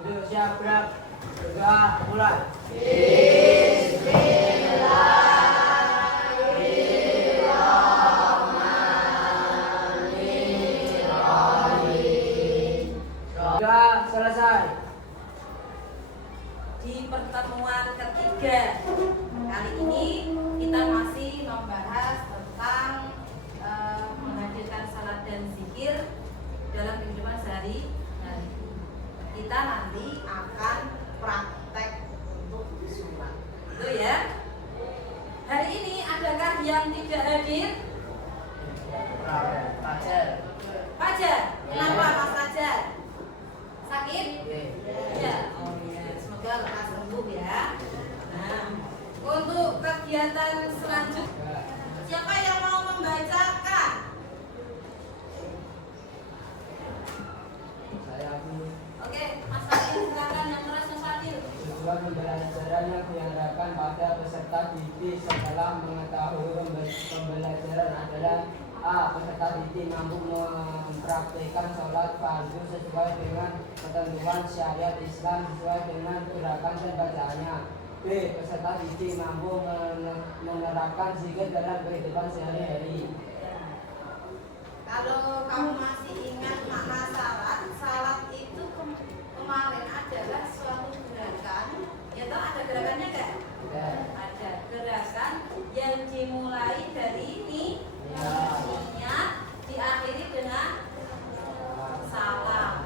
Untuk siap gerak, gerak mulai. Sudah selesai. Di pertemuan ketiga kali ini kita masih membahas tentang menghadirkan salat dan zikir dalam kehidupan sehari-hari. Kita nanti akan praktek untuk sholat, itu ya. Hari ini adakah yang tidak hadir? Fajar. Fajar, kenapa Mas Fajar? Sakit? Ya, oh ya, semoga lekas sembuh ya. Nah, untuk kegiatan selanjutnya, siapa yang mau membacakan? Saya Bu. Oke, Mas Fadil, silakan yang keras Mas Fadil. Tujuan pembelajaran yang diharapkan pada peserta didik setelah mengetahui pembelajaran adalah A. Peserta didik mampu mempraktikkan sholat fardu sesuai dengan ketentuan syariat Islam sesuai dengan gerakan dan bacaannya. B. Peserta didik mampu menerapkan zikir dalam kehidupan sehari-hari. Kalau kamu masih ingat makna salat, salat itu kemarin adalah suatu gerakan. Ya toh, ada gerakannya enggak? Ada gerakan yang dimulai dari ini. Niat diakhiri dengan salam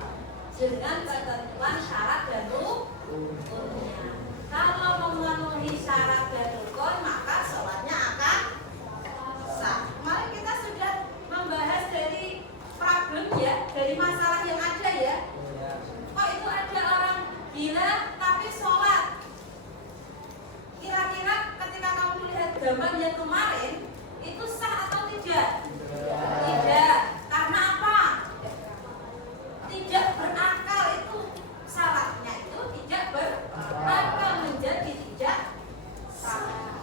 dengan ketentuan syarat dan rukunnya. Kalau memenuhi syarat dan rukun maka sholatnya akan sah. Kemarin kita sudah membahas dari problem ya, dari masalah yang ada ya. Kok itu ada orang gila tapi sholat? Kira-kira ketika kamu melihat gambar yang kemarin itu sah atau tidak? Tidak. Karena apa? Tidak berakal, itu syaratnya itu tidak berakal, menjadi tidak sah.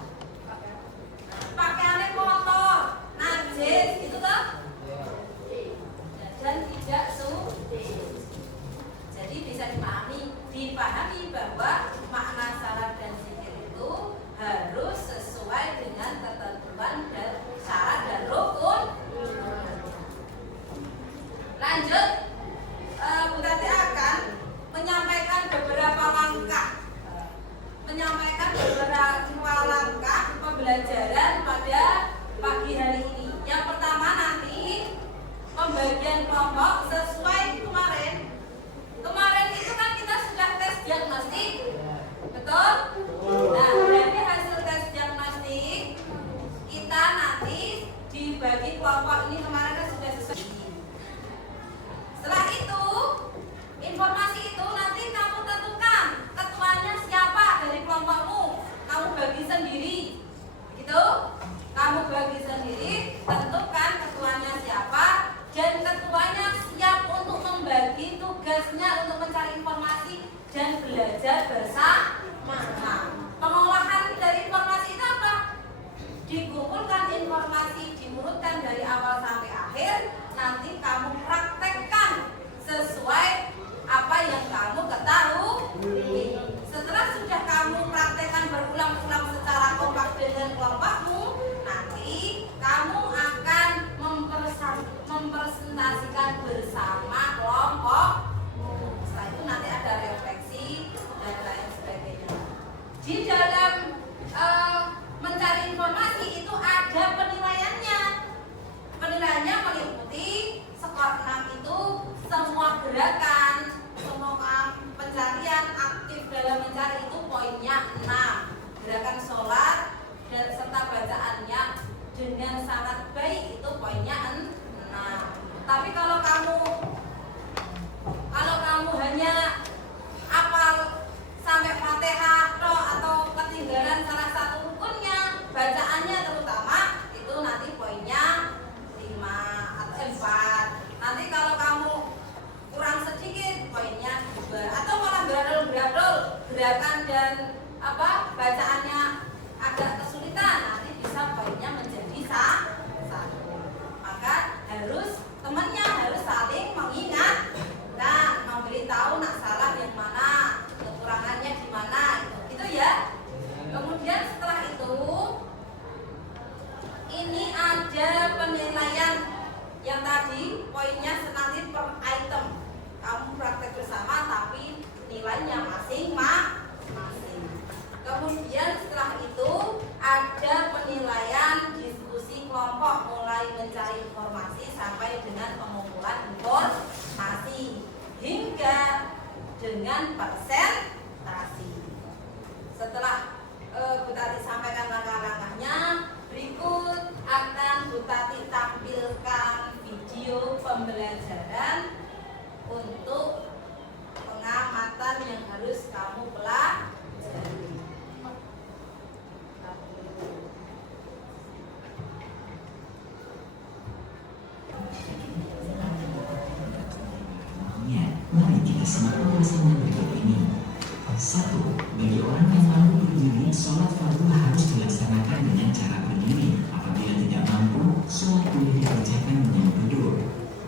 Pakaiannya kotor, najis, itu toh? Dan tidak suci. Jadi bisa dipahami bahwa makna salat dan zikir itu harus sesuai dengan ketentuan dan syarat dan rukun. Lanjut, Bu Tati akan menyampaikan beberapa langkah pembelajaran pada pagi hari ini. Yang pertama nanti pembagian kelompok sesuai kemarin. Kemarin itu kan kita sudah tes diagnostik, betul? Nah, dari hasil tes diagnostik kita nanti dibagi kelompok ini kemarin kan sudah sesuai. Setelah itu, informasi itu nanti kamu tentukan ketuanya siapa dari kelompokmu. Kamu bagi sendiri, gitu? Kamu bagi sendiri, tentukan ketuanya siapa dan ketuanya siap untuk membagi tugasnya untuk mencari informasi dan belajar bersama. Pengolahan dari informasi itu apa? Dikumpulkan informasi, diurutkan dari awal sampai akhir. Nanti kamu praktekkan sesuai apa yang kamu ketahui. Setelah sudah kamu praktekkan berulang-ulang secara kompak dengan kelompokmu, nanti kamu akan mempresentasikan bersama kelompokmu. Setelah itu nanti ada refleksi dan lain sebagainya. Di dalam mencari informasi itu ada penilaiannya. Penilaiannya meliputi skor 6 itu semua gerakan, semua pencarian aktif dalam mencari itu poinnya 6. Gerakan sholat dan serta bacaannya dengan sangat baik itu poinnya 6. Tapi kalau kamu hanya hafal sampai Fatihah atau ketinggalan salah satu rukunnya, bacaannya terutama itu nanti poinnya 5 atau 4. Nanti kalau kamu kurang sedikit poinnya 2 atau malah beradol-beradol gerakan dan bacaannya agak kesulitan, nanti bisa poinnya menjadi 1. Maka temannya harus saling mengingat dan memberitahu nak salah yang mana, dengan presentasi. Setelah Bu Tati sampaikan langkah-langkahnya, berikut akan Bu Tati tampilkan video pembelajaran untuk pengamatan yang harus kamu pelajari. Mari kita simak penjelasan berikut ini. 1. Bagi orang yang mampu berdiri, sholat fardu harus dilaksanakan dengan cara berdiri. Apabila tidak mampu, sholat boleh dikerjakan dengan duduk,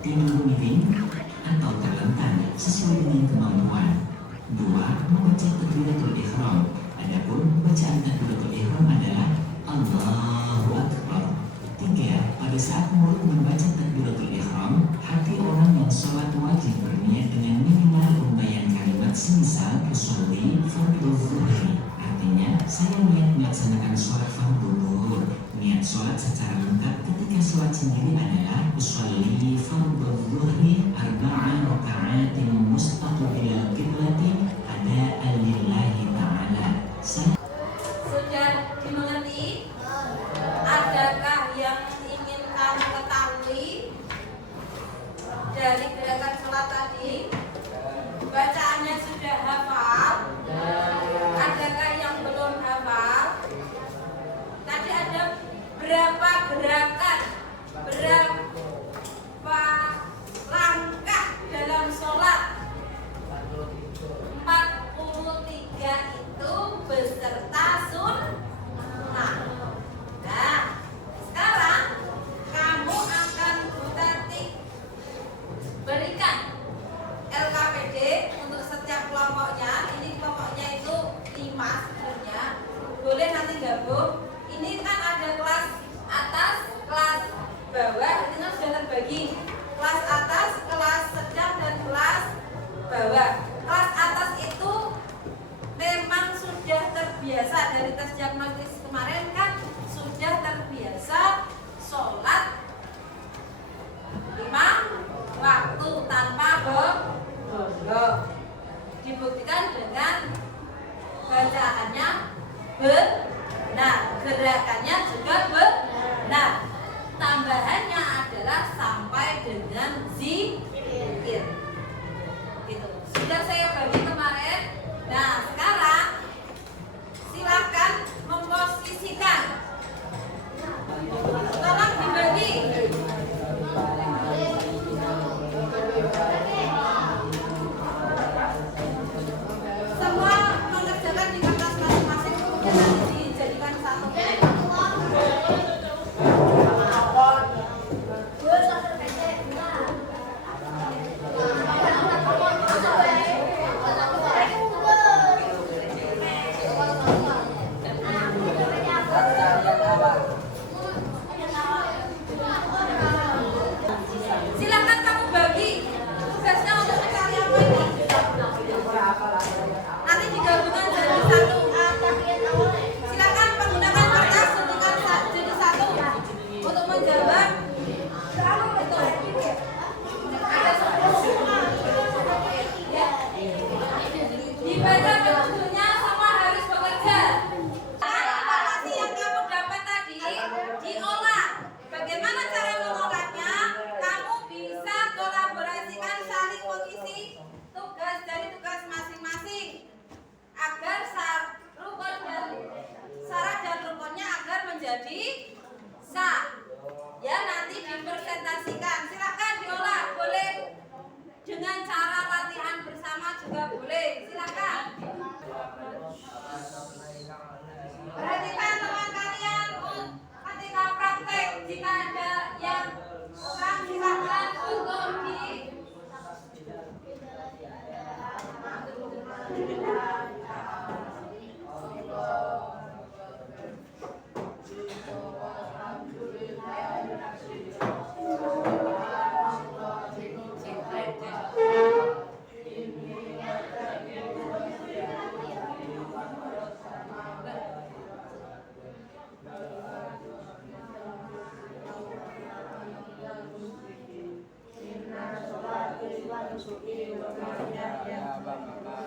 timbang miring, atau terlentang sesuai dengan kemampuan. 2. Membaca takbiratul ihram. Adapun bacaan takbiratul ihram adalah Allahu Akbar. 3. Pada saat murid membaca takbiratul ihram, hati orang yang sholat wajib berniat dengan minimal rangkaian kalimat semisal usolli fardhu zuhri. Artinya, saya niat melaksanakan sholat fardhu zuhur. Niat sholat secara lengkap ketika sholat sendiri adalah usolli fardhu zuhri arba'a raka'atin mustaqbilal qiblati ada'an lillahi ta'ala. Sudah dimengerti? Adakah yang ingin kamu ketahui dari gerakan sholat tadi? Bacaannya sudah hafal? Adakah yang belum hafal? Tadi ada berapa gerakan? Berapa langkah dalam sholat? 43 itu beserta sunnah. Nah, sekarang kamu akan Bu Tati berikan LKPD untuk setiap kelompoknya. Ini kelompoknya itu 5 sebenarnya. Boleh nanti gabung. Ini kan ada kelas atas, kelas bawah. Ini kan sudah terbagi. Kelas atas, kelas sedang, dan kelas bawah. Kelas atas itu memang sudah terbiasa dari tes diagnostis kemarin kan sudah terbiasa sholat 5 waktu tanpa bodoh. Dibuktikan dengan bacaannya benar, gerakannya juga benar. Tambahannya adalah sampai dengan zikir. Gitu. Sudah saya bagi kemarin. Nah, sekarang silakan memposisikan. Tolong dibagi. Semua mengerjakan di kertas masing-masing, kemudian nanti dijadikan satu. Silakan kamu bagi tugasnya untuk mencari apa ini. Nanti digabungkan jadi satu. Silakan menggunakan kertas suntikan jadi satu untuk menjawab. Itu ada 10. Ya. Dibaca petunjuknya, semua harus bekerja. Informasi yang kamu dapat tadi diolah. Bagaimana cara mengolahnya? Kamu bisa kolaborasikan, saling mengisi tugas dari tugas masing-masing agar syarat dan rukunnya agar menjadi sah. Ya, nanti dipresentasikan. Silakan diolah, boleh dengan cara latihan bersama juga boleh. Silakan. Perhatikan teman kalian ketika praktek, jika ada yang kurang silakan untuk di Ya, Bapak.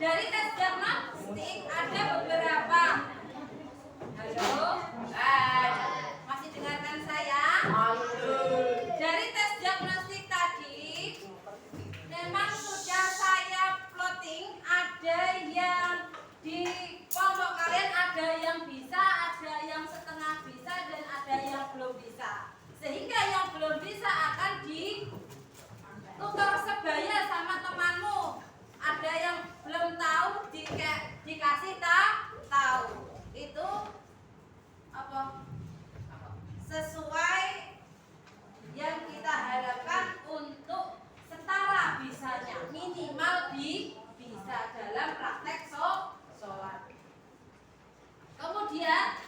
Dari tes diagnostik ada beberapa. Halo? Masih dengarkan saya? Dari tes diagnostik tadi memang sudah saya plotting, ada yang di kelompok kalian ada yang bisa, ada yang setengah bisa, dan ada yang belum bisa. Sehingga yang belum bisa akan ditukar sebaya sama temanmu. Ada yang belum tahu dikasih tahu. Itu apa? Sesuai yang kita harapkan untuk setara bisanya, minimal bisa dalam praktek sholat. Kemudian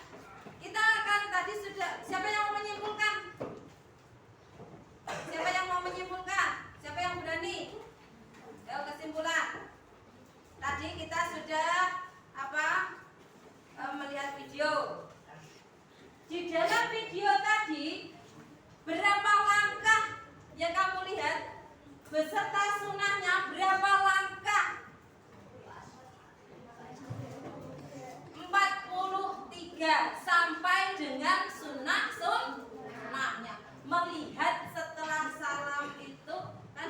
kita akan tadi sudah, siapa yang mau menyimpulkan? Siapa yang mau menyimpulkan? Siapa yang berani? Ayo kesimpulan. Tadi kita sudah melihat video. Di dalam video tadi berapa langkah yang kamu lihat? Beserta sunahnya berapa langkah? 43 sampai dengan sunahnya. Melihat setelah salam itu kan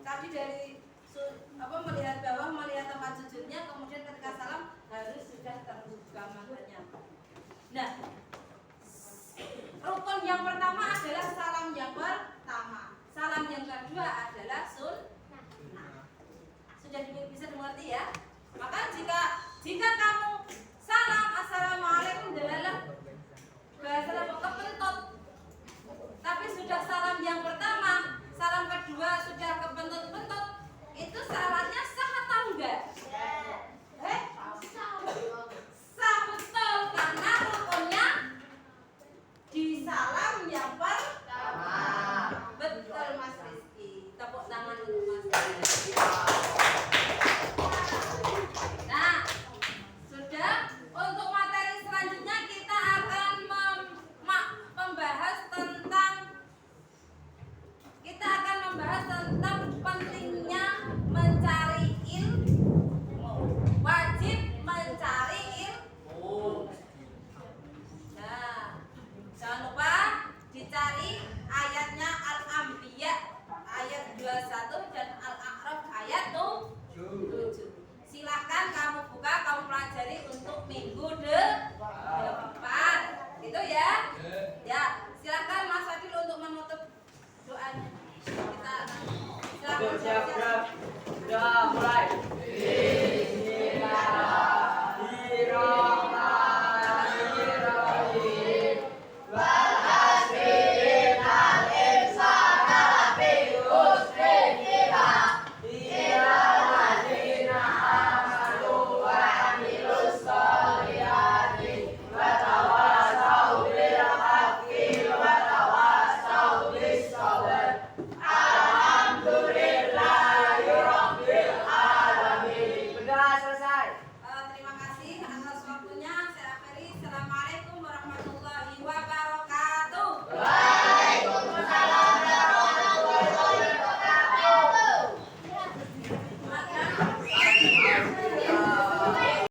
tadi dari melihat bawah, melihat tempat sujudnya, kemudian ketika salam harus sudah terbuka matanya. Nah, rukun yang pertama adalah salam yang pertama. Salam yang kedua adalah sunnah. Sudah bisa dimengerti ya? Maka jika kamu salam assalamualaikum dalam bahasa Arab kepentut, tapi sudah salam yang pertama, salam kedua sudah kepentut-pentut, itu salatnya sah atau enggak? Sah betul, karena rukunnya di salam yang pertama. Betul Mas Rizky. Tepuk tangan untuk Mas Rizky. Nah, sudah. Untuk materi selanjutnya kita akan membahas tentang pentingnya mencari ilmu. Wajib mencari ilmu. Nah, jangan lupa dicari ayatnya Al-Anbiya ayat 21 dan Al-A'raf ayat 7. Silahkan kamu buka, kamu pelajari untuk minggu depan. Gitu ya? Ya, silahkan Mas Fadil untuk menutup doanya. Kita silakan. Sudah mulai.